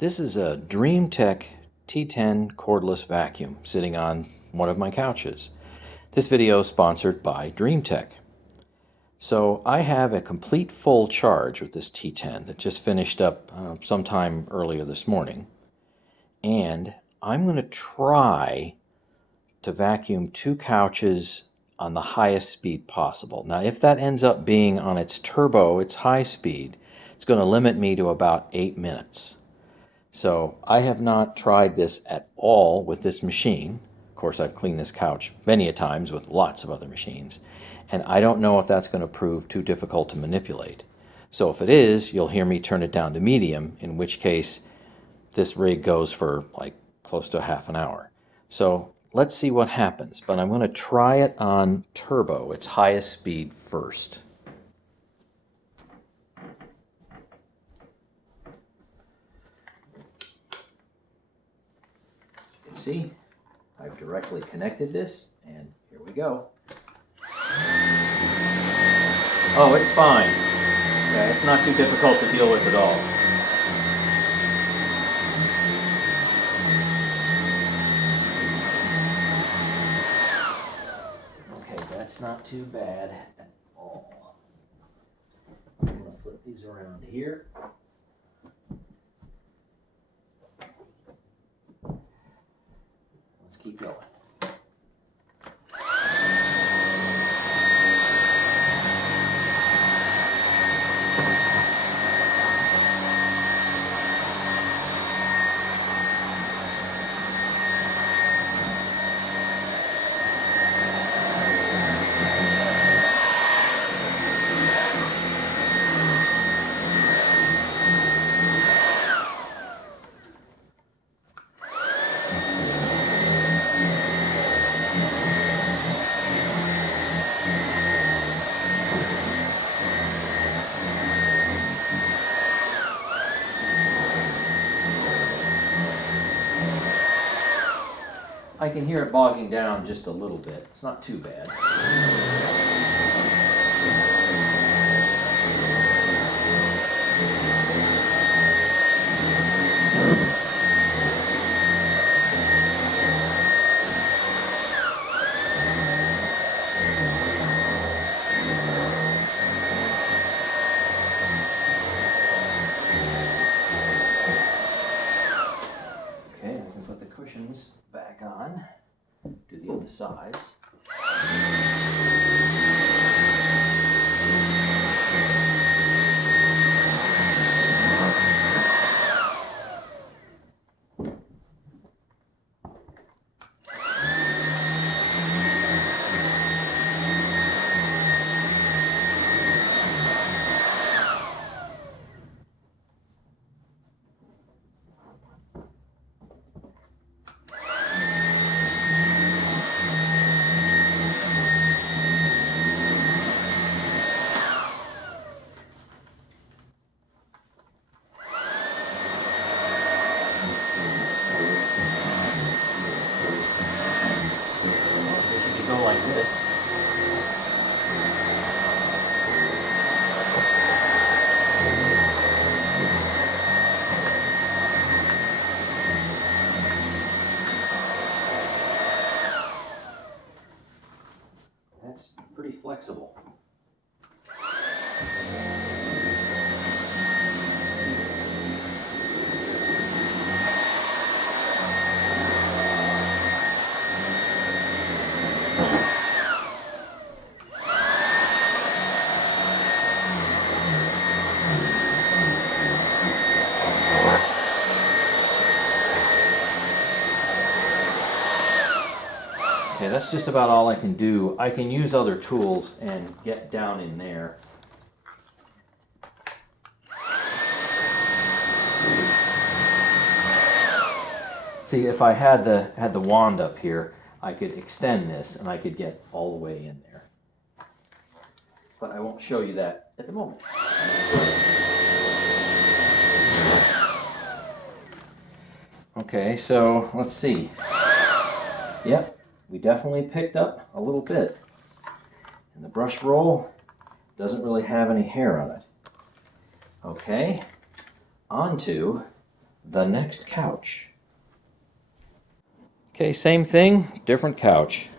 This is a Dreametech T10 cordless vacuum sitting on one of my couches. This video is sponsored by Dreametech. So I have a complete full charge with this T10 that just finished up sometime earlier this morning. And I'm going to try to vacuum 2 couches on the highest speed possible. Now, if that ends up being on its turbo, its high speed, it's going to limit me to about 8 minutes. So I have not tried this at all with this machine. Of course, I've cleaned this couch many a times with lots of other machines, and I don't know if that's going to prove too difficult to manipulate. So if it is, you'll hear me turn it down to medium, in which case this rig goes for like close to half an hour. So let's see what happens, but I'm going to try it on turbo, its highest speed first. See, I've directly connected this, and here we go. Oh, it's fine. Yeah, it's not too difficult to deal with at all. Okay, that's not too bad at all. I'm going to flip these around here. Keep going. I can hear it bogging down just a little bit. It's not too bad. Okay, I can put the cushions back on, do the other sides. Go like this. That's pretty flexible. Okay, that's just about all I can do. I can use other tools and get down in there. See, if I had the wand up here, I could extend this and I could get all the way in there. But I won't show you that at the moment. Okay, so let's see. Yep. We definitely picked up a little bit. And the brush roll doesn't really have any hair on it. Okay, on to the next couch. Okay, same thing, different couch.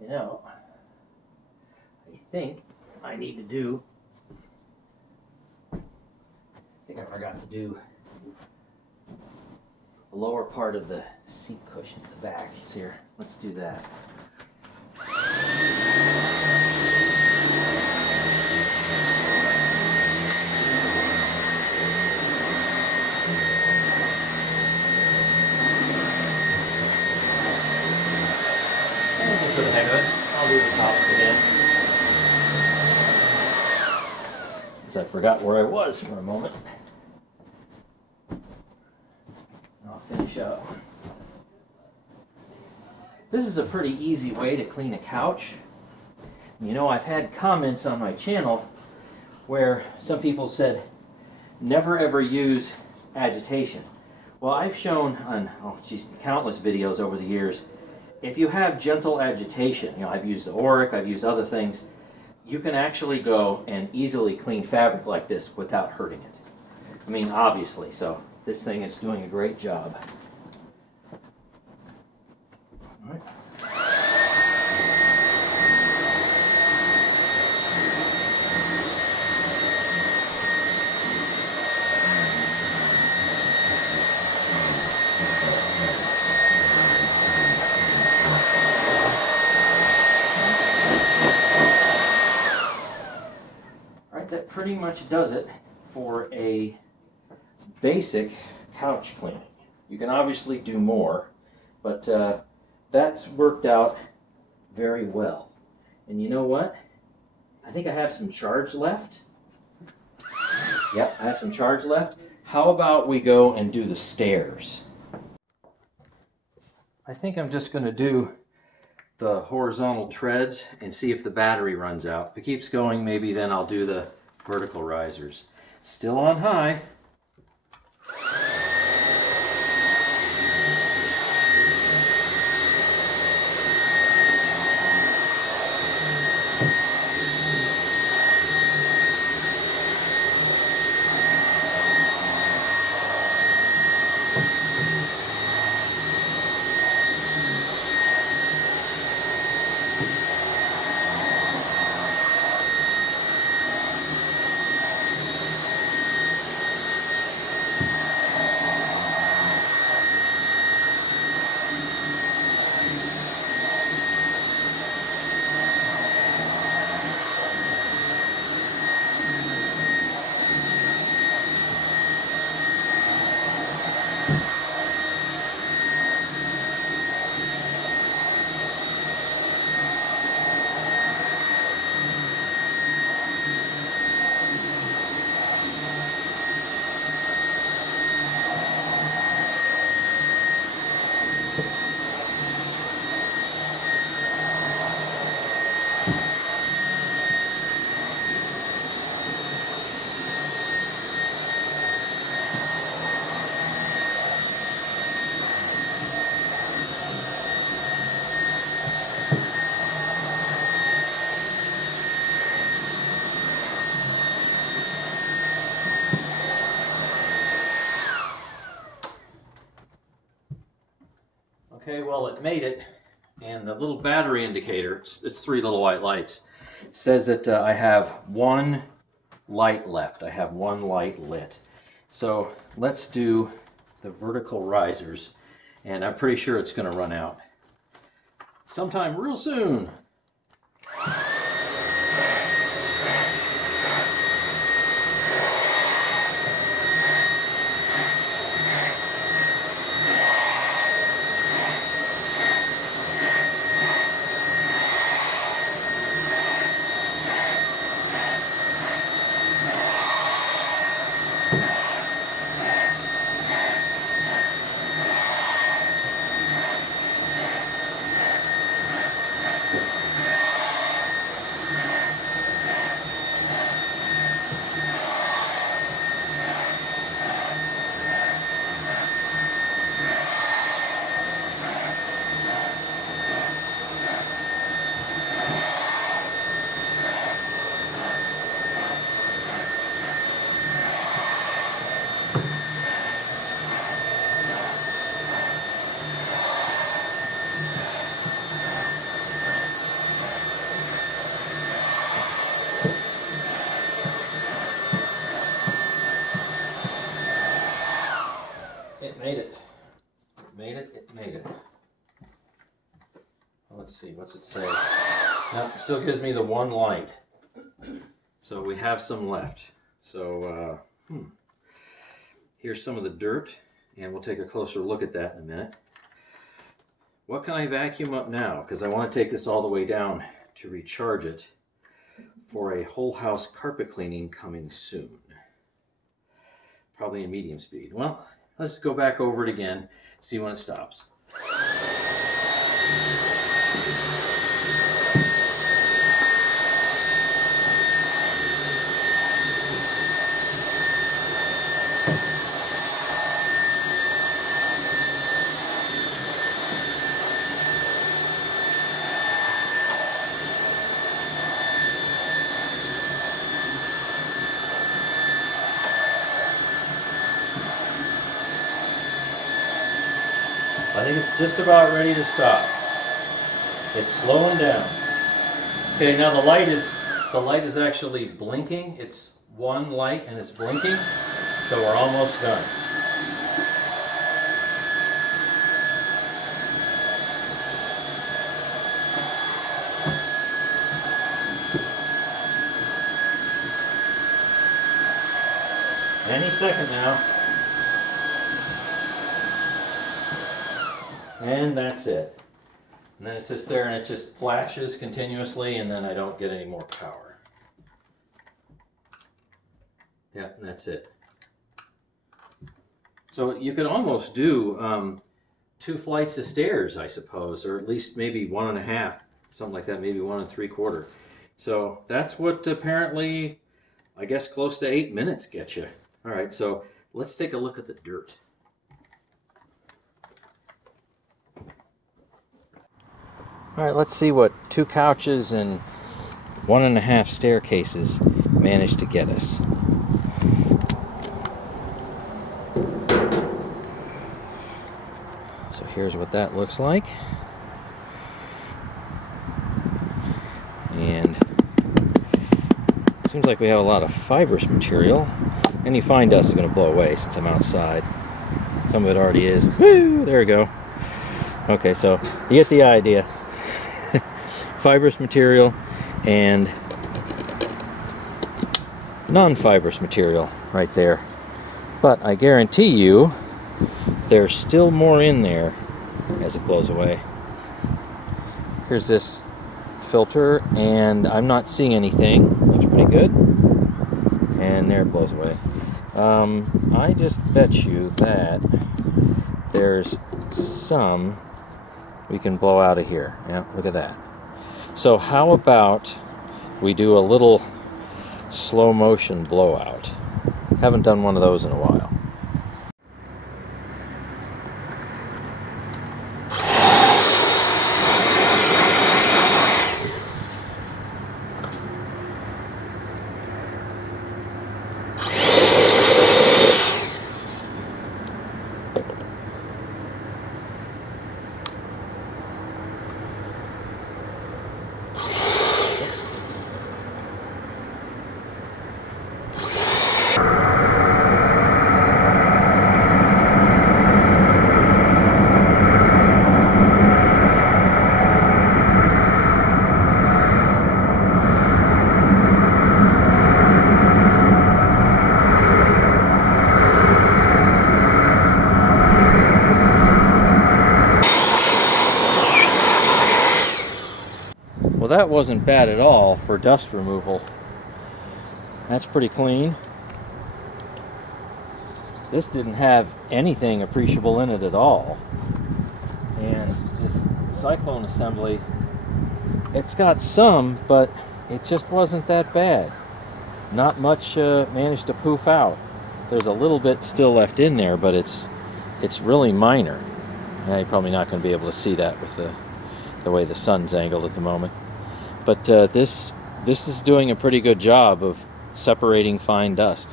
You know, I think I need to do, I think I forgot to do the lower part of the seat cushion at the back. Here, let's do that. Just for the heck of it, I'll do the tops again. Because I forgot where I was for a moment. I'll finish up. This is a pretty easy way to clean a couch. You know, I've had comments on my channel where some people said, never ever use agitation. Well, I've shown on countless videos over the years, if you have gentle agitation, you know, I've used the Auric, I've used other things, you can actually go and easily clean fabric like this without hurting it. I mean, obviously, so this thing is doing a great job. All right. That pretty much does it for a basic couch cleaning. You can obviously do more, but that's worked out very well. And you know what? I think I have some charge left. Yep, I have some charge left. How about we go and do the stairs? I think I'm just going to do the horizontal treads and see if the battery runs out. If it keeps going, maybe then I'll do the vertical risers. Still on high. Okay, well, it made it, and the little battery indicator, it's 3 little white lights, says that I have 1 light left. I have 1 light lit. So let's do the vertical risers, and I'm pretty sure it's going to run out sometime real soon. It made it. It made it. It made it. Let's see, what's it say? Nope, still gives me the 1 light. So we have some left. So here's some of the dirt, and we'll take a closer look at that in a minute. What can I vacuum up now? Because I want to take this all the way down to recharge it for a whole house carpet cleaning coming soon. Probably in medium speed. Well, let's go back over it again, see when it stops. I think it's just about ready to stop. It's slowing down. Okay, now the light is actually blinking. It's 1 light and it's blinking, so we're almost done. Any second now. And that's it. And then it sits there and it just flashes continuously, and then I don't get any more power. Yeah, and that's it. So you could almost do 2 flights of stairs, I suppose, or at least maybe 1.5, something like that, maybe 1 3/4. So that's what apparently, I guess, close to 8 minutes gets you. All right, so let's take a look at the dirt. All right, let's see what 2 couches and 1.5 staircases managed to get us. So here's what that looks like. And seems like we have a lot of fibrous material. Any fine dust is going to blow away since I'm outside. Some of it already is. Woo! There we go. Okay, so you get the idea. Fibrous material and non-fibrous material right there. But I guarantee you there's still more in there as it blows away. Here's this filter, and I'm not seeing anything. Looks pretty good. And there it blows away. I just bet you that there's some we can blow out of here. Yeah, look at that. So how about we do a little slow motion blowout? Haven't done one of those in a while. Well, that wasn't bad at all for dust removal. That's pretty clean. This didn't have anything appreciable in it at all. And this cyclone assembly, it's got some, but it just wasn't that bad. Not much managed to poof out. There's a little bit still left in there, but it's really minor. Now, you're probably not going to be able to see that with the way the sun's angled at the moment. But this is doing a pretty good job of separating fine dust.